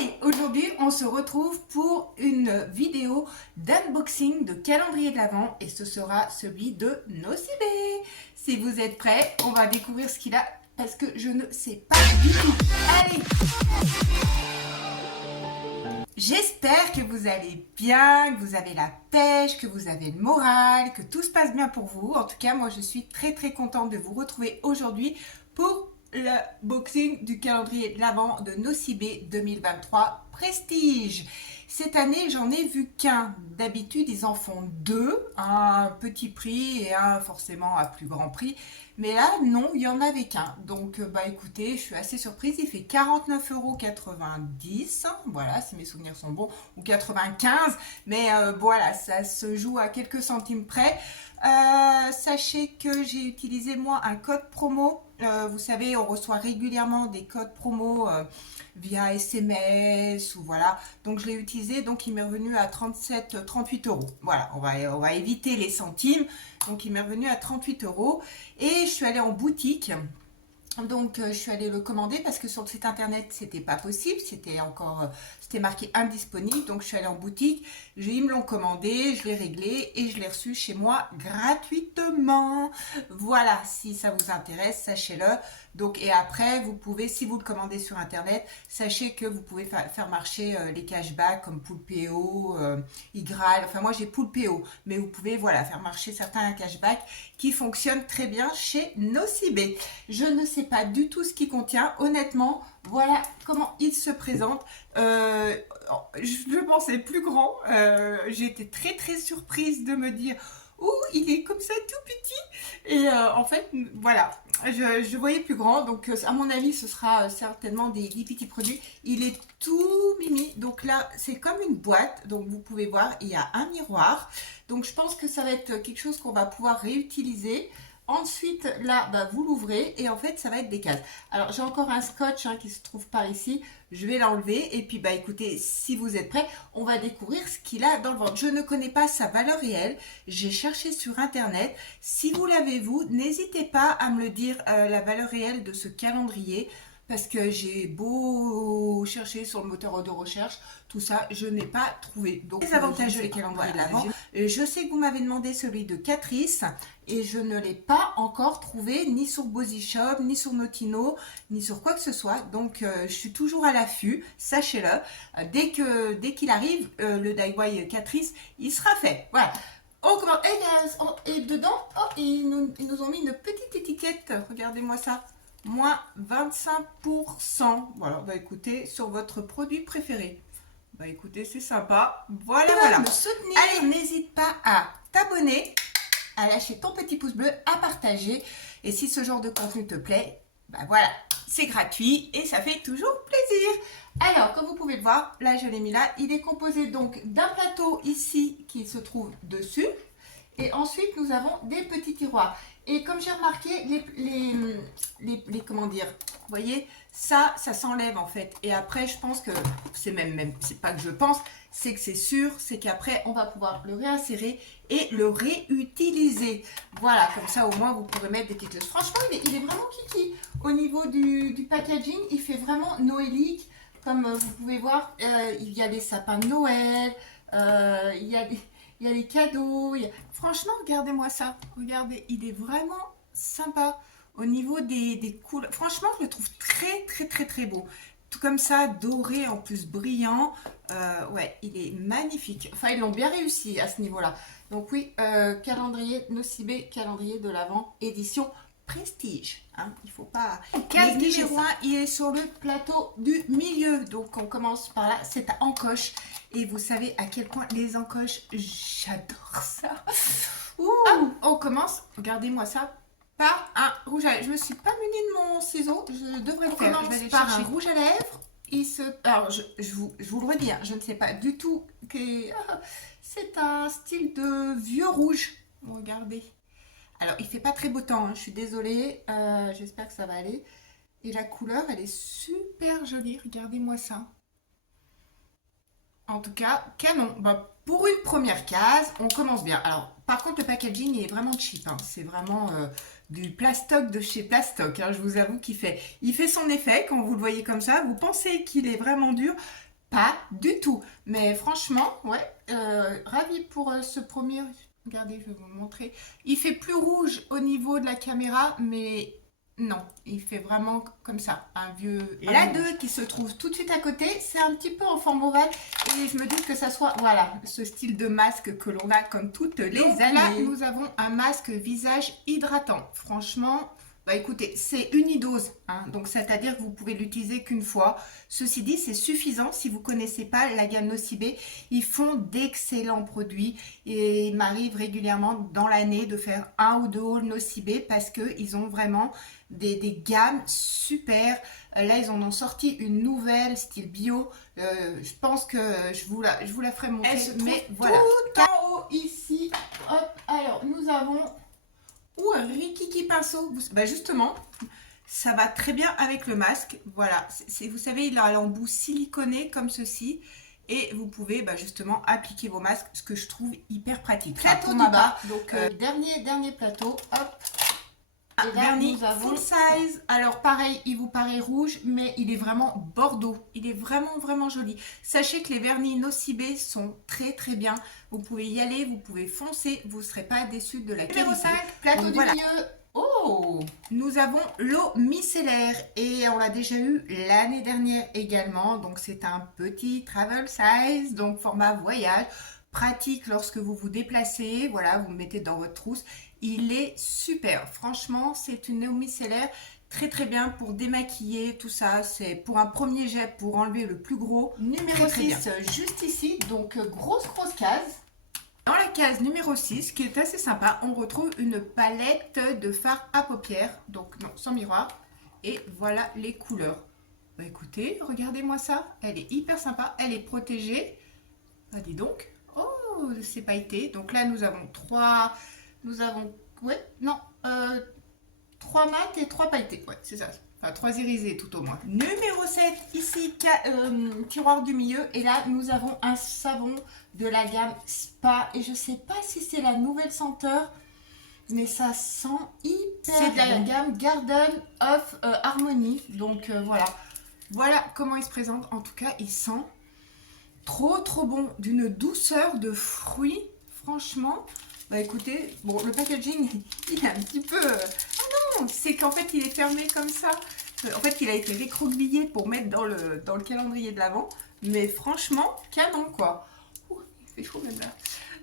Hey, aujourd'hui on se retrouve pour une vidéo d'unboxing de calendrier de l'Avent et ce sera celui de Nocibé. Si vous êtes prêts, on va découvrir ce qu'il a parce que je ne sais pas du tout. Allez! J'espère que vous allez bien, que vous avez la pêche, que vous avez le moral, que tout se passe bien pour vous. En tout cas, moi je suis très contente de vous retrouver aujourd'hui pour le boxing du calendrier de l'Avent de Nocibé 2023 Prestige. Cette année, j'en ai vu qu'un. D'habitude, ils en font deux, un petit prix et un forcément à plus grand prix. Mais là, non, il n'y en avait qu'un. Donc, bah écoutez, je suis assez surprise. Il fait 49,90 €. Voilà, si mes souvenirs sont bons. Ou 95. Mais voilà, ça se joue à quelques centimes près. Sachez que j'ai utilisé moi un code promo. Vous savez, on reçoit régulièrement des codes promo via SMS ou voilà. Donc je l'ai utilisé, donc il m'est revenu à 38 €. Voilà, on va éviter les centimes. Donc il m'est revenu à 38 € et je suis allée en boutique. Donc je suis allée le commander parce que sur le site internet c'était pas possible, c'était marqué indisponible. Donc je suis allée en boutique, ils me l'ont commandé, je l'ai réglé et je l'ai reçu chez moi gratuitement. Voilà, si ça vous intéresse, sachez-le. Donc et après vous pouvez, si vous le commandez sur internet, sachez que vous pouvez faire marcher les cashbacks comme Poulpeo, Igral. Enfin moi j'ai Poulpeo, mais vous pouvez voilà faire marcher certains cashbacks qui fonctionnent très bien chez Nocibé. Je ne sais pas du tout ce qu'il contient, honnêtement. Voilà comment il se présente. Je pensais plus grand. J'ai été très surprise de me dire oh, il est comme ça tout petit. Et en fait, voilà, je voyais plus grand. Donc, à mon avis, ce sera certainement des petits produits. Il est tout mimi. Donc là, c'est comme une boîte. Donc, vous pouvez voir, il y a un miroir. Donc, je pense que ça va être quelque chose qu'on va pouvoir réutiliser. Ensuite, là, bah, vous l'ouvrez et en fait, ça va être des cases. Alors, j'ai encore un scotch qui se trouve par ici. Je vais l'enlever et puis, bah, écoutez, si vous êtes prêts, on va découvrir ce qu'il a dans le ventre. Je ne connais pas sa valeur réelle. J'ai cherché sur Internet. Si vous l'avez, vous, n'hésitez pas à me le dire, la valeur réelle de ce calendrier. Parce que j'ai beau chercher sur le moteur de recherche, tout ça, je n'ai pas trouvé. Donc, les avantages des calendriers de l'Avent. Je sais que vous m'avez demandé celui de Catrice et je ne l'ai pas encore trouvé ni sur Bozy Shop, ni sur Notino, ni sur quoi que ce soit. Donc, je suis toujours à l'affût, sachez-le. Dès qu'il arrive, le DIY Catrice, il sera fait. Voilà. On commence. Et dedans, oh, ils nous ont mis une petite étiquette. Regardez-moi ça. Moins 25%. Voilà, bah écoutez, sur votre produit préféré. Bah écoutez, c'est sympa. Voilà. Me soutenir. Allez, n'hésite pas à t'abonner, à lâcher ton petit pouce bleu, à partager. Et si ce genre de contenu te plaît, bah voilà, c'est gratuit et ça fait toujours plaisir. Alors, comme vous pouvez le voir, là je l'ai mis là. Il est composé donc d'un plateau ici qui se trouve dessus. Et ensuite, nous avons des petits tiroirs. Et comme j'ai remarqué, comment dire, vous voyez, ça s'enlève en fait. Et après, je pense que, c'est c'est pas que je pense, c'est que c'est sûr, c'est qu'après, on va pouvoir le réinsérer et le réutiliser. Voilà, comme ça, au moins, vous pourrez mettre des petites choses. Franchement, il est vraiment kiki. Au niveau du packaging, il fait vraiment noélique. Comme vous pouvez voir, il y a les sapins de Noël, il y a les cadeaux. Franchement, regardez-moi ça. Regardez, il est vraiment sympa au niveau des couleurs. Franchement, je le trouve très beau. Tout comme ça, doré, en plus brillant. Ouais, il est magnifique. Enfin, ils l'ont bien réussi à ce niveau-là. Donc oui, calendrier Nocibé, calendrier de l'Avent, édition Prestige, hein, il faut pas. Case numéro 1, il est sur le plateau du milieu. Donc on commence par là, c'est à encoche. Et vous savez à quel point les encoches, j'adore ça. On commence, regardez-moi ça, par un rouge à lèvres. Je me suis pas munie de mon ciseau, je devrais le faire. Je vais aller par chercher un rouge à lèvres. Alors je vous le redis, hein, je ne sais pas du tout que c'est un style de vieux rouge. Regardez. Alors, il fait pas très beau temps, hein, je suis désolée, j'espère que ça va aller. Et la couleur, elle est super jolie, regardez-moi ça. En tout cas, canon. Bah, pour une première case, on commence bien. Alors, par contre, le packaging il est vraiment cheap, hein. C'est vraiment du plastoc de chez Plastoc, hein. Je vous avoue qu'il fait son effet quand vous le voyez comme ça. Vous pensez qu'il est vraiment dur, pas du tout. Mais franchement, ouais, ravie pour ce premier. Regardez, je vais vous montrer. Il fait plus rouge au niveau de la caméra, mais non, il fait vraiment comme ça, un vieux. La 2 qui se trouve tout de suite à côté, c'est un petit peu en forme ovale et je me doute que ça soit, voilà, ce style de masque que l'on a comme toutes les années. Là, nous avons un masque visage hydratant. Franchement, bah écoutez, c'est unidose, hein, donc c'est-à-dire que vous pouvez l'utiliser qu'une fois. Ceci dit, c'est suffisant si vous ne connaissez pas la gamme Nocibé. Ils font d'excellents produits et il m'arrive régulièrement dans l'année de faire un ou deux hauls Nocibé parce qu'ils ont vraiment des gammes super. Là, ils en ont sorti une nouvelle style bio. Je pense que je vous la ferai montrer. Elle se trouve voilà, tout en haut ici. Hop, alors nous avons ou un Rikiki pinceau. Bah justement, ça va très bien avec le masque. Voilà, vous savez, il a l'embout siliconé comme ceci. Et vous pouvez bah, justement appliquer vos masques, ce que je trouve hyper pratique. Plateau du bas, donc dernier plateau, hop. Et là, vernis nous avons full size. Alors pareil, il vous paraît rouge, mais il est vraiment bordeaux. Il est vraiment joli. Sachez que les vernis Nocibé sont très bien. Vous pouvez y aller, vous pouvez foncer, vous ne serez pas déçus de la qualité. Numéro 5, plateau du milieu. Oh, nous avons l'eau micellaire et on l'a déjà eu l'année dernière également. Donc c'est un petit travel size, donc format voyage. Pratique lorsque vous vous déplacez, voilà, vous le mettez dans votre trousse. Il est super, franchement, c'est une eau micellaire très bien pour démaquiller, tout ça. C'est pour un premier jet, pour enlever le plus gros. Numéro 6, juste ici, donc grosse case. Dans la case numéro 6, qui est assez sympa, on retrouve une palette de fard à paupières, donc non, sans miroir. Et voilà les couleurs. Bah écoutez, regardez-moi ça, elle est hyper sympa, elle est protégée. Ah dis donc. Oh, c'est pailleté. Donc là, nous avons trois mat et 3 pailletés. Ouais, c'est ça. Enfin, 3 irisés tout au moins. Numéro 7, ici, tiroir du milieu. Et là, nous avons un savon de la gamme Spa. Et je sais pas si c'est la nouvelle senteur, mais ça sent hyper. C'est de la gamme Garden of Harmony. Donc voilà. Voilà comment il se présente. En tout cas, il sent trop bon, d'une douceur de fruits, franchement. Bah écoutez, bon, le packaging, il est un petit peu... Ah non, c'est qu'en fait, il est fermé comme ça. En fait, il a été récroquevillé pour mettre dans le calendrier de l'Avent. Mais franchement, canon, quoi. Ouh, il fait chaud même là.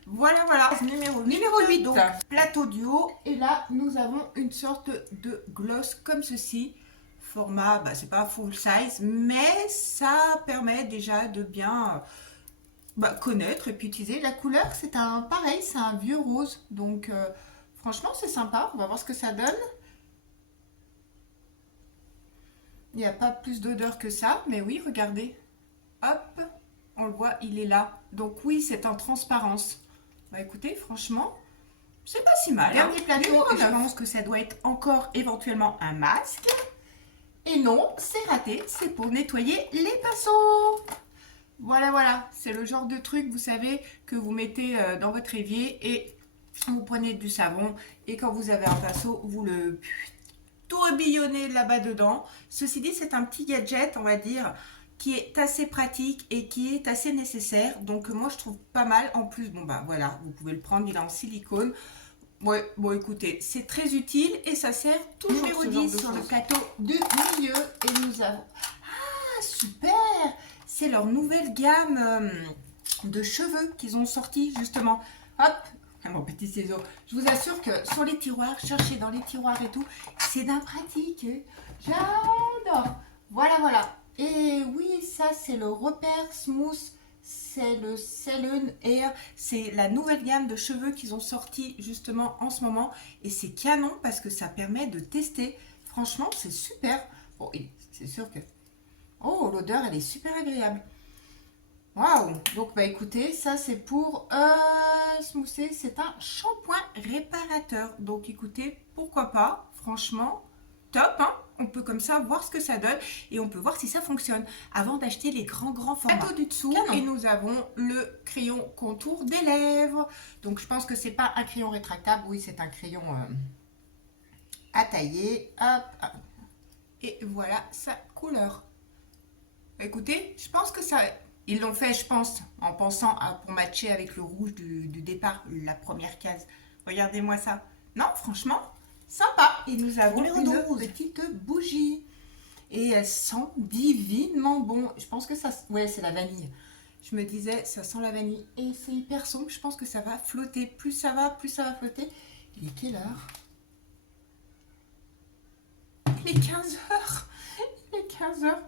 Voilà. Numéro 8, donc plateau du haut. Et là, nous avons une sorte de gloss comme ceci. Format, bah, c'est pas full size, mais ça permet déjà de bien connaître et puis utiliser. La couleur, c'est pareil, c'est un vieux rose. Donc, franchement, c'est sympa. On va voir ce que ça donne. Il n'y a pas plus d'odeur que ça, mais oui, regardez. Hop, on le voit, il est là. Donc oui, c'est en transparence. Bah écoutez, franchement, c'est pas si mal. Dernier plateau, et je pense que ça doit être encore éventuellement un masque. Et non, c'est raté, c'est pour nettoyer les pinceaux. Voilà, c'est le genre de truc, vous savez, que vous mettez dans votre évier et vous prenez du savon et quand vous avez un pinceau, vous le tourbillonnez là-bas dedans. Ceci dit, c'est un petit gadget, on va dire, qui est assez pratique et qui est assez nécessaire. Donc moi, je trouve pas mal. En plus, bon bah voilà, vous pouvez le prendre, il est en silicone. Ouais, bon écoutez, c'est très utile et ça sert toujours. Numéro 10 sur le plateau du milieu et nous avons... Ah, super! C'est leur nouvelle gamme de cheveux qu'ils ont sorti justement. Hop, mon petit ciseau. Je vous assure que sur les tiroirs, chercher dans les tiroirs et tout, c'est d'un pratique. J'adore. Voilà. Et oui, ça c'est le Repère Smooth. C'est le Saloon Air, c'est la nouvelle gamme de cheveux qu'ils ont sorti justement en ce moment et c'est canon parce que ça permet de tester. Franchement, c'est super. Bon, c'est sûr que... Oh, l'odeur, elle est super agréable. Waouh! Donc, bah écoutez, ça c'est pour smoother. C'est un shampoing réparateur. Donc, écoutez, pourquoi pas? Franchement, top, hein? On peut comme ça voir ce que ça donne et on peut voir si ça fonctionne avant d'acheter les grands formats. Plateau du dessous et nous avons le crayon contour des lèvres. Donc je pense que c'est pas un crayon rétractable, oui c'est un crayon à tailler. Hop. Et voilà sa couleur. Écoutez, je pense que ça Ils l'ont fait, je pense, en pensant pour matcher avec le rouge du départ, la première case. Regardez-moi ça. Non, franchement, sympa. Et nous avons Numéro une 12. petite bougie. Et elle sent divinement bon. Je pense que ça... Ouais, c'est la vanille. Je me disais, ça sent la vanille. Et c'est hyper sombre. Je pense que ça va flotter. Plus ça va flotter. Il est quelle heure? Il est 15 heures. Il est 15 heures.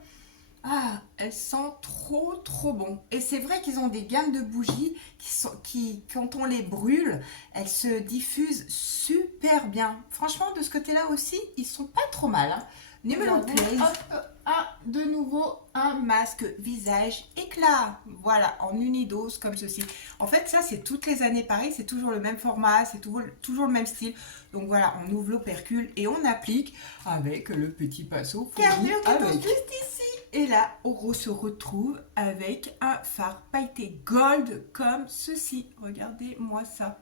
Ah, elles sentent trop bon. Et c'est vrai qu'ils ont des gammes de bougies qui, quand on les brûle, elles se diffusent super bien. Franchement, de ce côté-là aussi, ils sont pas trop mal, hein. Numéro 13. De nouveau, un masque visage éclat. Voilà, en unidose comme ceci. En fait, ça, c'est toutes les années pareil. C'est toujours le même format, c'est toujours le même style. Donc voilà, on ouvre l'opercule et on applique avec le petit pinceau. Carrure qui tombe Avec. juste ici. Et là, on se retrouve avec un fard pailleté gold comme ceci. Regardez-moi ça.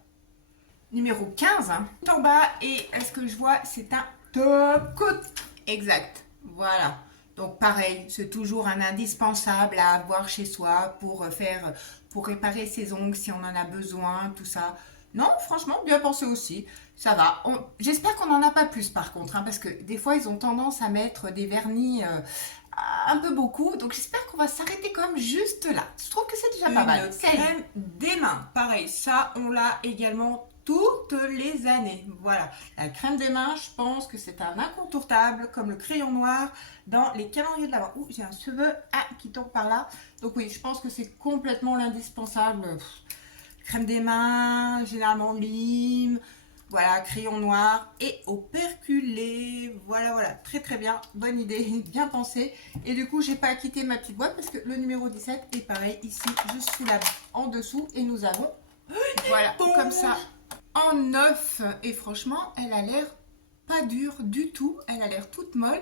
Numéro 15, hein. Tout en bas, et ce que je vois, c'est un top coat. Exact. Voilà. Donc pareil, c'est toujours un indispensable à avoir chez soi pour réparer ses ongles si on en a besoin, tout ça. Non, franchement, bien pensé aussi. Ça va. J'espère qu'on n'en a pas plus par contre, hein, parce que des fois, ils ont tendance à mettre des vernis un peu beaucoup. Donc j'espère qu'on va s'arrêter quand même juste là. Je trouve que c'est déjà pas mal. Crème des mains. Pareil, ça, on l'a également toutes les années. Voilà, la crème des mains, je pense que c'est un incontournable, comme le crayon noir dans les calendriers de l'Avent. Ouh, j'ai un cheveu qui tombe par là. Donc oui, je pense que c'est complètement l'indispensable. Crème des mains, généralement lime, voilà, crayon noir et operculé. Voilà, très bien, bonne idée, bien pensé. Et du coup, j'ai pas quitté ma petite boîte parce que le numéro 17 est pareil ici, juste sous la en dessous. Et nous avons, voilà, comme ça, en neuf. Et franchement, elle a l'air pas dure du tout. Elle a l'air toute molle.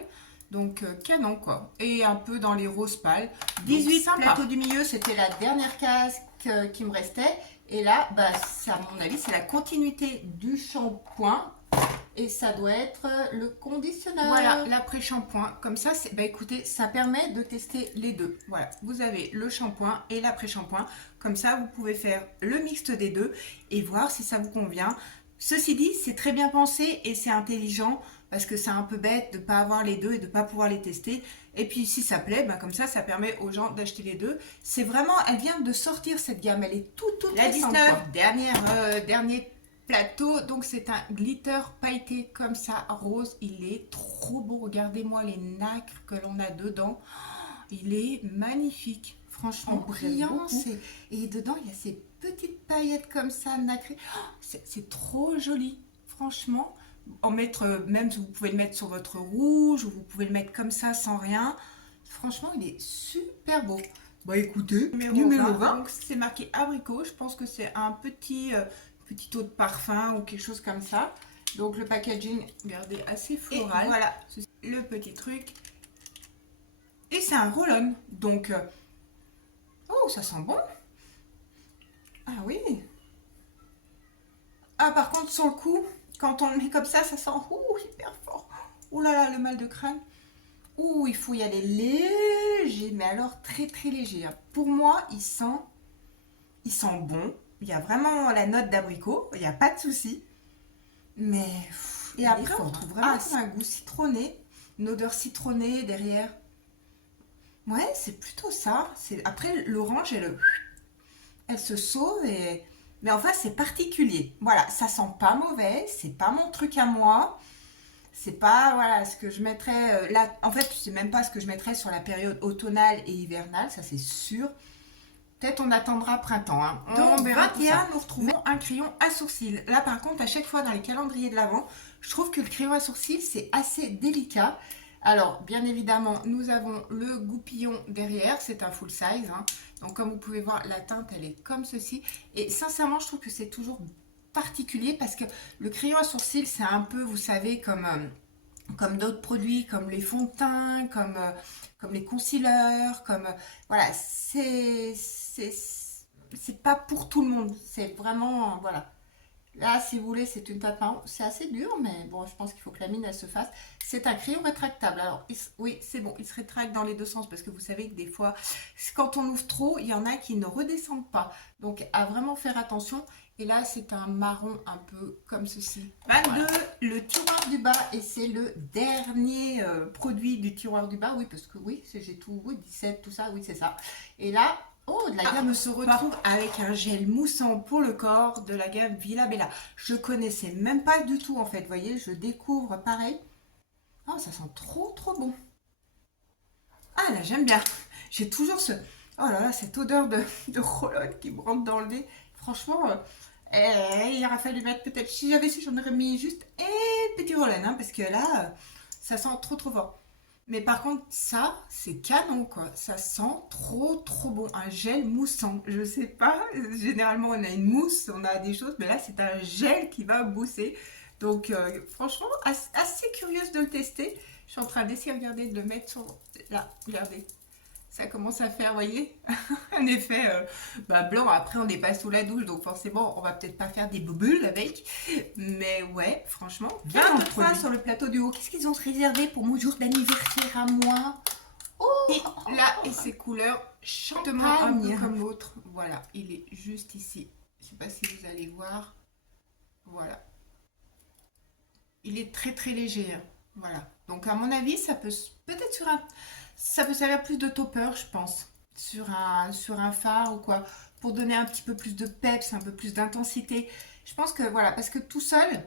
Donc canon quoi. Et un peu dans les roses pâles. 18 plateau du milieu, c'était la dernière case qui me restait. Et là, bah, à mon avis, c'est la continuité du shampoing. Et ça doit être le conditionneur. Voilà, l'après-shampoing. Comme ça, bah, écoutez, ça permet de tester les deux. Voilà, vous avez le shampoing et l'après-shampoing. Comme ça, vous pouvez faire le mixte des deux et voir si ça vous convient. Ceci dit, c'est très bien pensé et c'est intelligent parce que c'est un peu bête de ne pas avoir les deux et de ne pas pouvoir les tester. Et puis si ça plaît, bah, comme ça permet aux gens d'acheter les deux. C'est vraiment, elle vient de sortir cette gamme, elle est toute la 19, dernier plateau, donc c'est un glitter pailleté comme ça, rose. Il est trop beau, regardez-moi les nacres que l'on a dedans. Il est magnifique, franchement brillant. Et dedans, il y a ces petites paillettes comme ça, nacrées. C'est trop joli, franchement. En mettre, même vous pouvez le mettre sur votre rouge, ou vous pouvez le mettre comme ça sans rien. Franchement, il est super beau. Bah écoutez, numéro 20. Donc c'est marqué abricot. Je pense que c'est un petit eau de parfum ou quelque chose comme ça. Donc le packaging, regardez, assez floral. Et voilà, le petit truc. Et c'est un roll-on. Donc, oh, ça sent bon. Ah oui. Ah, par contre, sur le coup, quand on le met comme ça sent hyper fort. Ouh là là, le mal de crâne. Ouh, il faut y aller léger, mais alors très léger. Pour moi, il sent bon. Il y a vraiment la note d'abricot, il n'y a pas de souci. Mais, et après, on retrouve vraiment un goût citronné, une odeur citronnée derrière. Ouais, c'est plutôt ça. Après, l'orange, elle se sauve mais enfin, c'est particulier. Voilà, ça sent pas mauvais, c'est pas mon truc à moi. C'est pas, voilà, ce que je mettrais là. En fait, je sais même pas ce que je mettrais sur la période automnale et hivernale, ça c'est sûr. Peut-être on attendra printemps. Hein. Dans 21, nous retrouvons un crayon à sourcils. Là, par contre, à chaque fois dans les calendriers de l'Avent, je trouve que le crayon à sourcils, c'est assez délicat. Alors, bien évidemment, nous avons le goupillon derrière. C'est un full size. Hein. Donc, comme vous pouvez voir, la teinte, elle est comme ceci. Et sincèrement, je trouve que c'est toujours particulier parce que le crayon à sourcils, c'est un peu, vous savez, comme d'autres produits, comme les fonds de teint, comme les concealers, voilà, c'est pas pour tout le monde. C'est vraiment, voilà. Là, si vous voulez, c'est une teinte marron. C'est assez dur, mais bon, je pense qu'il faut que la mine, elle se fasse. C'est un crayon rétractable. Alors, oui, c'est bon, il se rétracte dans les deux sens parce que vous savez que des fois, quand on ouvre trop, il y en a qui ne redescendent pas. Donc, à vraiment faire attention. Et là, c'est un marron un peu comme ceci. 22, le tiroir du bas. Et c'est le dernier produit du tiroir du bas. Oui, parce que oui, j'ai tout. Oui, 17, tout ça. Oui, c'est ça. Et là, oh, de la gamme se retrouve avec un gel moussant pour le corps de la gamme Villa Bella. Je connaissais même pas du tout en fait. Vous voyez, je découvre pareil. Oh, ça sent trop trop bon. Ah là, j'aime bien. J'ai toujours ce... Oh là là, cette odeur de roll qui me rentre dans le nez. Franchement, il aurait fallu mettre peut-être... Si j'avais su, j'en aurais mis juste un petit roll hein, parce que là, ça sent trop trop fort. Mais par contre, ça, c'est canon, quoi. Ça sent trop, trop bon. Un gel moussant. Je sais pas, généralement, on a une mousse, on a des choses, mais là, c'est un gel qui va mousser. Donc, franchement, assez curieuse de le tester. Je suis en train d'essayer, regardez, de le mettre sur... Là, regardez. Ça commence à faire, vous voyez, un effet blanc. Après, on n'est pas sous la douche, donc forcément, on va peut-être pas faire des bulles avec. Mais ouais, franchement, bien de ça sur le plateau du haut. Qu'est-ce qu'ils ont réservé pour mon jour d'anniversaire à moi? Oh, et là, et ses couleurs chantement un peu comme l'autre. Voilà, il est juste ici. Je sais pas si vous allez voir. Voilà. Il est très très léger, hein. Voilà. Donc à mon avis, ça peut peut-être sur un, ça peut servir plus de topper, je pense, sur un phare ou quoi, pour donner un petit peu plus de peps, un peu plus d'intensité. Je pense que voilà, parce que tout seul,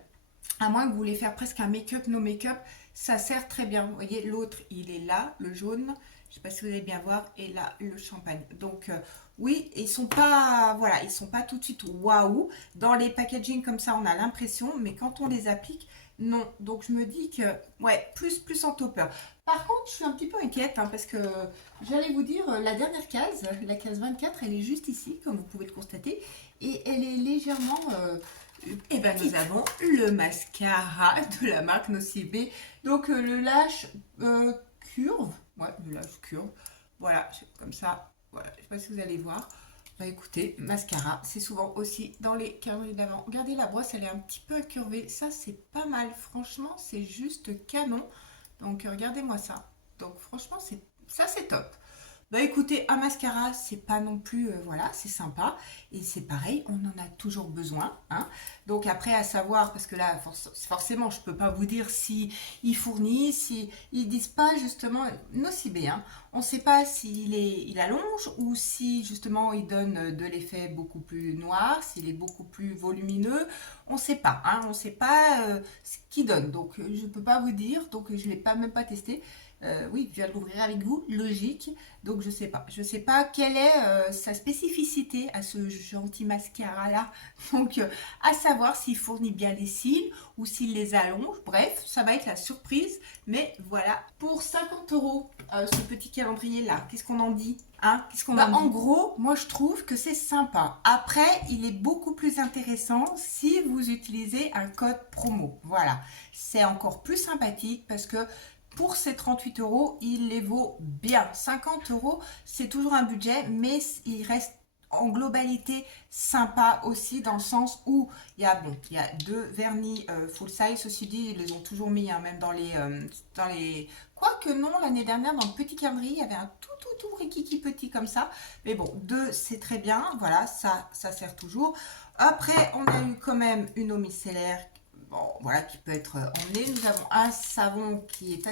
à moins que vous voulez faire presque un make-up, no make-up, ça sert très bien. Vous voyez, l'autre, il est là, le jaune. Je sais pas si vous allez bien voir, et là, le champagne. Donc, oui, ils sont pas, voilà, ils sont pas tout de suite waouh. Dans les packaging comme ça, on a l'impression, mais quand on les applique, non. Donc, je me dis que, ouais, plus en topper. Par contre, je suis un petit peu inquiète, hein, parce que j'allais vous dire, la dernière case, la case 24, elle est juste ici, comme vous pouvez le constater, et elle est légèrement et ben nous avons le mascara de la marque Nocibé. Donc le lash curve. Ouais, le lash curve. Voilà, comme ça. Voilà, je sais pas si vous allez voir. Bah écoutez, mascara, c'est souvent aussi dans les calories d'avant. Regardez la brosse, elle est un petit peu incurvée. Ça, c'est pas mal. Franchement, c'est juste canon. Donc regardez-moi ça. Donc franchement, c'est top. Bah écoutez, un mascara, c'est pas non plus, voilà, c'est sympa. Et c'est pareil, on en a toujours besoin, hein. Donc après, à savoir, parce que là, forcément, je peux pas vous dire si ils fournissent, si ils disent pas justement nocibé, hein. On sait pas il allonge ou si justement il donne de l'effet beaucoup plus noir, s'il est beaucoup plus volumineux. On sait pas, hein. On sait pas ce qu'il donne. Donc je peux pas vous dire, donc je l'ai pas même pas testé. Oui, je viens de l'ouvrir avec vous, logique. Donc je sais pas. Je sais pas quelle est sa spécificité à ce gentil mascara là. Donc à savoir s'il fournit bien les cils ou s'il les allonge. Bref, ça va être la surprise. Mais voilà. Pour 50 euros, ce petit calendrier là, qu'est-ce qu'on en dit, hein? Qu'est-ce qu'on en dit? En gros, moi je trouve que c'est sympa. Après, il est beaucoup plus intéressant si vous utilisez un code promo. Voilà. C'est encore plus sympathique parce que pour ces 38 euros, il les vaut bien. 50 euros, c'est toujours un budget, mais il reste en globalité sympa aussi dans le sens où il y a deux vernis full size. Ceci dit, ils les ont toujours mis, hein, même dans les... Quoique non, l'année dernière, dans le petit calendrier, il y avait un tout rikiki petit comme ça. Mais bon, deux, c'est très bien. Voilà, ça sert toujours. Après, on a eu quand même une eau micellaire, bon, voilà, qui peut être emmené. Nous avons un savon qui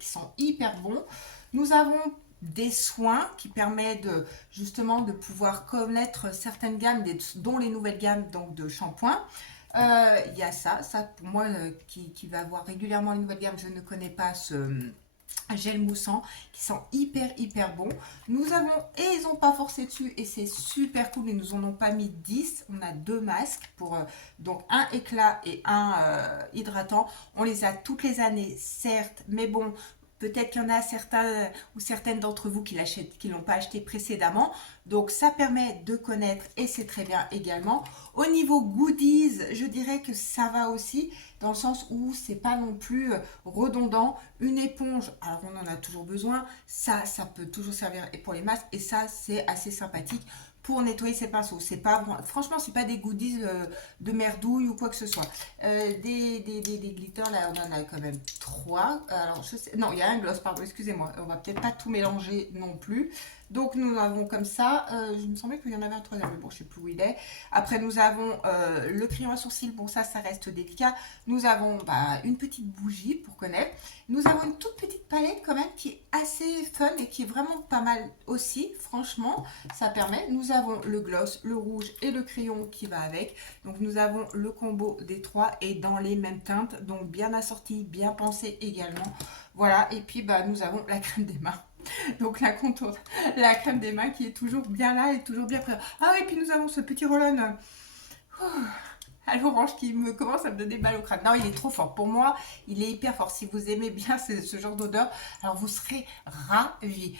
sont hyper bons. Nous avons des soins qui permettent justement de pouvoir connaître certaines gammes, dont les nouvelles gammes donc de shampoing. Il y a ça pour moi qui va avoir régulièrement les nouvelles gammes, je ne connais pas ce gel moussant qui sent hyper bon. Nous avons, et ils n'ont pas forcé dessus et c'est super cool, ils nous en ont pas mis 10. On a deux masques pour donc un éclat et un hydratant. On les a toutes les années certes, mais bon, peut-être qu'il y en a certains ou certaines d'entre vous qui ne l'ont pas acheté précédemment. Donc ça permet de connaître et c'est très bien également. Au niveau goodies, je dirais que ça va aussi dans le sens où c'est pas non plus redondant. Une éponge, alors on en a toujours besoin. Ça peut toujours servir pour les masques et ça c'est assez sympathique pour nettoyer ces pinceaux. C'est pas, franchement, c'est pas des goodies de merdouille ou quoi que ce soit. Des glitters, là, on en a quand même 3. Alors, je sais, non, il y a un gloss, pardon, excusez-moi. On va peut-être pas tout mélanger non plus. Donc, nous avons comme ça, je me semblais qu'il y en avait un troisième, mais bon, je sais plus où il est. Après, nous avons le crayon à sourcils. Bon, ça reste délicat. Nous avons une petite bougie pour connaître. Nous avons une toute petite palette quand même qui est assez fun et qui est vraiment pas mal aussi. Franchement, ça permet. Nous avons le gloss, le rouge et le crayon qui va avec. Donc, nous avons le combo des 3 et dans les mêmes teintes. Donc, bien assorti, bien pensé également. Voilà. Et puis, nous avons la crème des mains. Donc la contour, la crème des mains qui est toujours bien là et toujours bien présente. Ah oui, et puis nous avons ce petit roll-on à l'orange qui me commence à me donner mal au crâne. Non, il est trop fort. Pour moi, il est hyper fort. Si vous aimez bien ce genre d'odeur, alors vous serez ravis.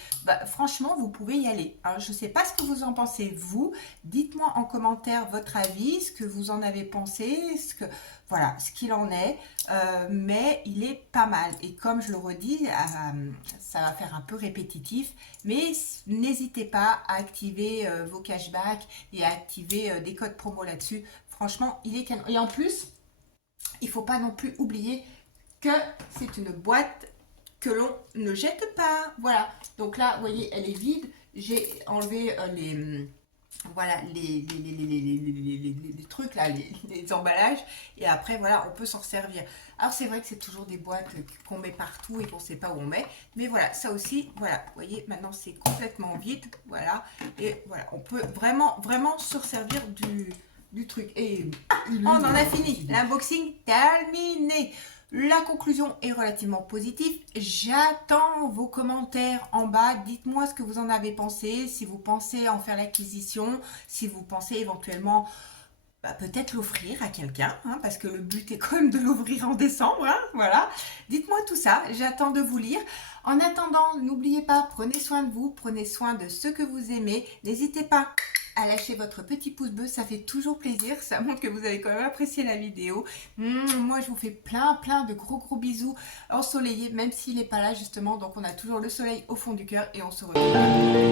Franchement, vous pouvez y aller. Alors, je ne sais pas ce que vous en pensez, vous. Dites-moi en commentaire votre avis, ce que vous en avez pensé, voilà, ce qu'il en est. Mais il est pas mal. Et comme je le redis, ça va faire un peu répétitif. Mais n'hésitez pas à activer vos cashbacks et à activer des codes promo là-dessus. Franchement, il est canon. Et en plus, il ne faut pas non plus oublier que c'est une boîte que l'on ne jette pas. Voilà. Donc là, vous voyez, elle est vide. J'ai enlevé voilà, les trucs là, les emballages. Et après, voilà, on peut s'en servir. Alors, c'est vrai que c'est toujours des boîtes qu'on met partout et qu'on ne sait pas où on met. Mais voilà, ça aussi, voilà. Vous voyez, maintenant, c'est complètement vide. Voilà. Et voilà, on peut vraiment, vraiment se servir du truc. Et on en a fini. L'unboxing terminé. La conclusion est relativement positive. J'attends vos commentaires en bas. Dites-moi ce que vous en avez pensé. Si vous pensez en faire l'acquisition. Si vous pensez éventuellement peut-être l'offrir à quelqu'un. Parce que le but est quand même de l'ouvrir en décembre. Voilà. Dites-moi tout ça. J'attends de vous lire. En attendant, n'oubliez pas, prenez soin de vous. Prenez soin de ceux que vous aimez. N'hésitez pas à lâcher votre petit pouce bleu, ça fait toujours plaisir, ça montre que vous avez quand même apprécié la vidéo. Moi je vous fais plein de gros bisous ensoleillés, même s'il n'est pas là justement, donc on a toujours le soleil au fond du cœur et on se retrouve